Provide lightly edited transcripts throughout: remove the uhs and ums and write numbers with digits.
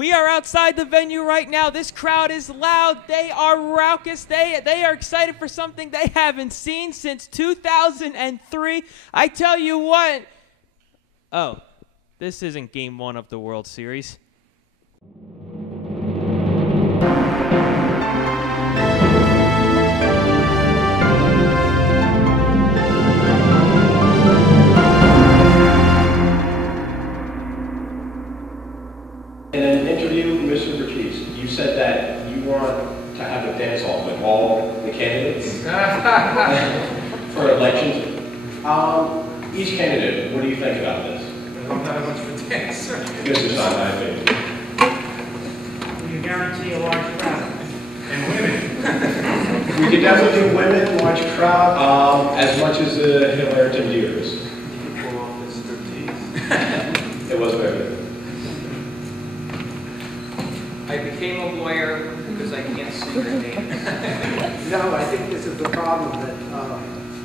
We are outside the venue right now. This crowd is loud. They are raucous. They are excited for something they haven't seen since 2003. I tell you what. Oh, this isn't Game 1 of the World Series. In an interview, Mr. Bertise, you said that you want to have a dance-off with all the candidates for elections. Each candidate, what do you think about this? I don't have much of a dance. Mr. Simon, I think. You guarantee a large crowd. And women. We could definitely do women, large crowd, as much as the Hilaritan viewers. You can pull off this Bertise. It was very good. I became a lawyer because I can't see the name. No, I think this is the problem that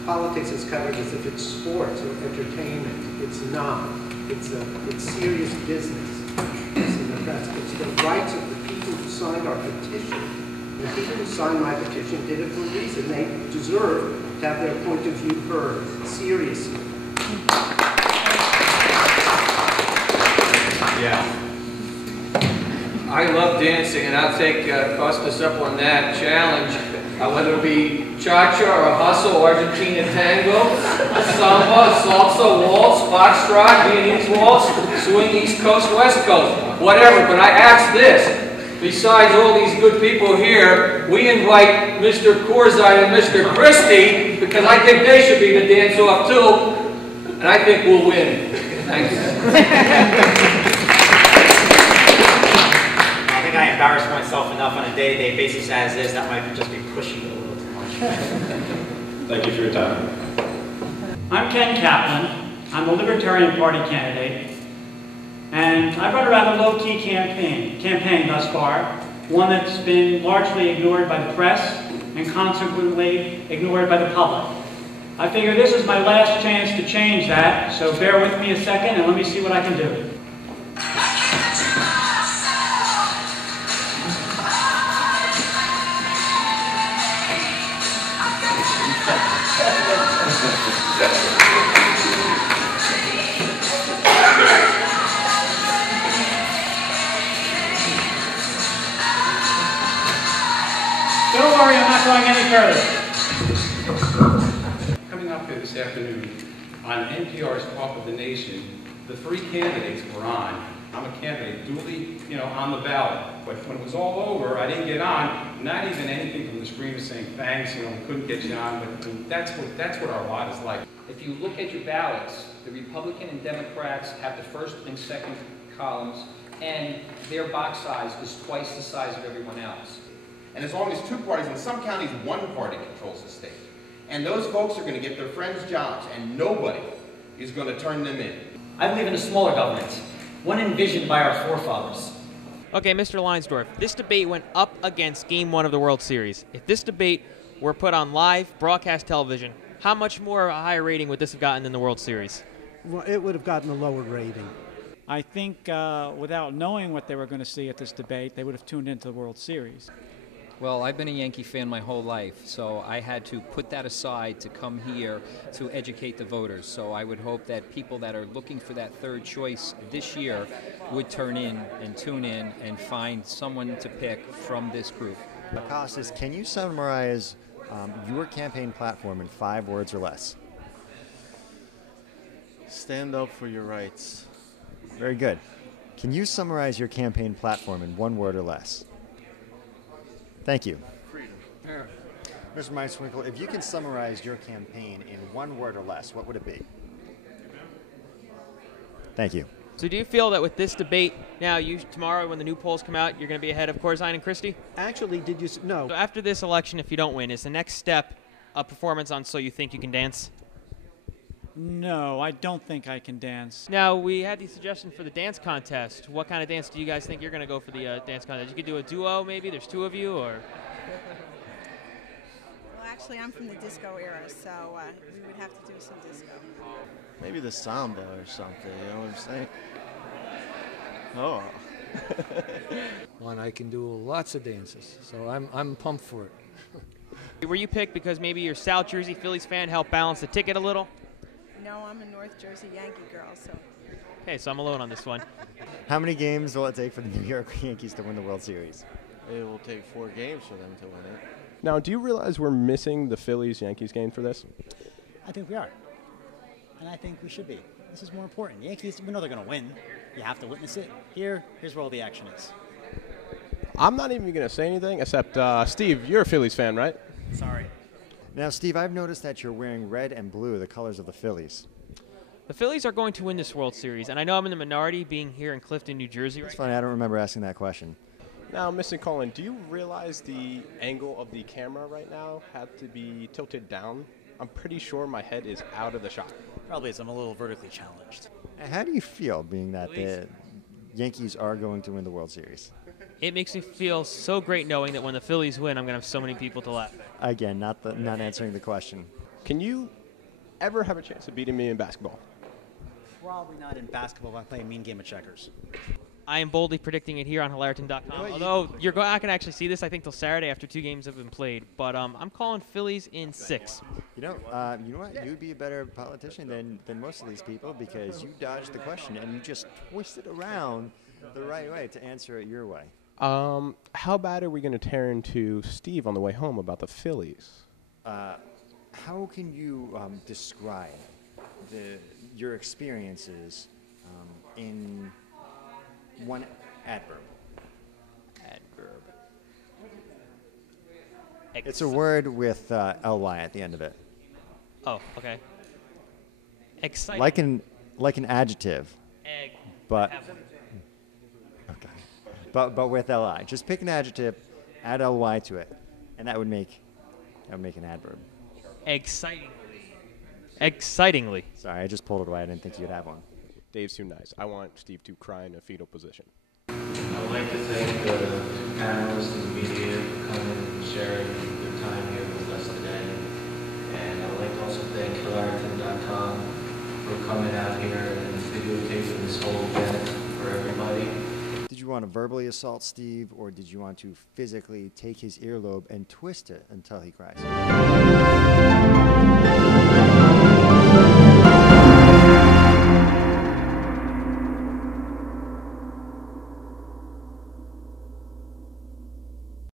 politics is covered as if it's sports or entertainment. It's not. It's serious business. It's the rights of the people who signed our petition. The people who signed my petition did it for a reason. They deserve to have their point of view heard seriously. Yeah. I love dancing, and I'll take Costas up on that challenge, whether it be cha-cha or hustle, Argentina tango, samba, salsa, waltz, foxtrot, Viennese waltz, swing East Coast, West Coast, whatever. But I ask this, besides all these good people here, we invite Mr. Corzine and Mr. Christie, because I think they should be the dance-off too, and I think we'll win. Thank you. I embarrass myself enough on a day-to-day basis as is. That might just be pushing it a little too much. Thank you for your time. I'm Ken Kaplan. I'm a Libertarian Party candidate. And I've run a rather low-key campaign thus far, one that's been largely ignored by the press and consequently ignored by the public. I figure this is my last chance to change that, so bear with me a second and let me see what I can do. Don't worry, I'm not going any further. Coming up here this afternoon on NPR's Talk of the Nation, the three candidates were on. I'm a candidate duly, on the ballot. But when it was all over, I didn't get on. Not even anything from the screen was saying thanks. We couldn't get you on. But that's what our lot is like. If you look at your ballots, the Republican and Democrats have the first and second columns, and their box size is twice the size of everyone else. And as long as two parties, in some counties, one party controls the state. And those folks are going to get their friends jobs, and nobody is going to turn them in. I believe in a smaller government, one envisioned by our forefathers. Okay, Mr. Leinsdorf, this debate went up against Game 1 of the World Series. If this debate were put on live broadcast television, how much more a higher rating would this have gotten than the World Series? Well, it would have gotten a lower rating. I think without knowing what they were going to see at this debate, they would have tuned into the World Series. Well, I've been a Yankee fan my whole life, so I had to put that aside to come here to educate the voters. So I would hope that people that are looking for that third choice this year would turn in and tune in and find someone to pick from this group. Costas, can you summarize your campaign platform in 5 words or less? Stand up for your rights. Very good. Can you summarize your campaign platform in 1 word or less? Thank you. Freedom. Yeah. Mr. Meiswinkle, if you can summarize your campaign in 1 word or less, what would it be? Thank you. So do you feel that with this debate, now tomorrow when the new polls come out, you're going to be ahead of Corzine and Christie? Actually, no. So after this election, if you don't win, is the next step a performance on So You Think You Can Dance? No, I don't think I can dance. Now, we had the suggestion for the dance contest. What kind of dance do you guys think you're going to go for the dance contest? You could do a duo, maybe? There's 2 of you, or? Well, actually, I'm from the disco era, so we would have to do some disco. Maybe the samba or something, you know what I'm saying? Oh, One, I can do lots of dances, so I'm pumped for it. Were you picked because maybe you're South Jersey Phillies fan, help balance the ticket a little? No, I'm a North Jersey Yankee girl, so. Okay, so I'm alone on this one. How many games will it take for the New York Yankees to win the World Series? It will take 4 games for them to win it. Now, do you realize we're missing the Phillies-Yankees game for this? I think we are. And I think we should be. This is more important. The Yankees, we know they're going to win. You have to witness it. Here's where all the action is. I'm not even going to say anything, except, Steve, you're a Phillies fan, right? Sorry. Now, Steve, I've noticed that you're wearing red and blue, the colors of the Phillies. The Phillies are going to win this World Series, and I know I'm in the minority being here in Clifton, New Jersey. It's funny, I don't remember asking that question. Now, Mr. Cullen, do you realize the angle of the camera right now had to be tilted down? I'm pretty sure my head is out of the shot. Probably is. I'm a little vertically challenged. How do you feel being that the Yankees are going to win the World Series? It makes me feel so great knowing that when the Phillies win, I'm going to have so many people to laugh at. Again, not answering the question. Can you ever have a chance of beating me in basketball? Probably not in basketball if I play a mean game of checkers. I am boldly predicting it here on Hilaritan.com. Although you're not going to actually see this, I think, till Saturday after 2 games have been played. But I'm calling Phillies in 6. You know what? You'd be a better politician than most of these people because you dodged the question and you just twisted around the right way to answer it your way. How bad are we going to turn to Steve on the way home about the Phillies? How can you describe your experiences in one adverb? Adverb. It's a word with ly at the end of it. Oh, okay. Exciting. Like an adjective. Egg. But okay. But with ly. Just pick an adjective, add ly to it, and that would make an adverb. Excitingly. Excitingly. Sorry, I just pulled it away. I didn't think you'd have one. Dave's too nice. I want Steve to cry in a fetal position. I would like to thank the panelists and the media for coming and sharing their time here with us today. And I would like to also thank Hilaritan.com for coming out here and videotaping this whole event for everybody. Did you want to verbally assault Steve, or did you want to physically take his earlobe and twist it until he cries?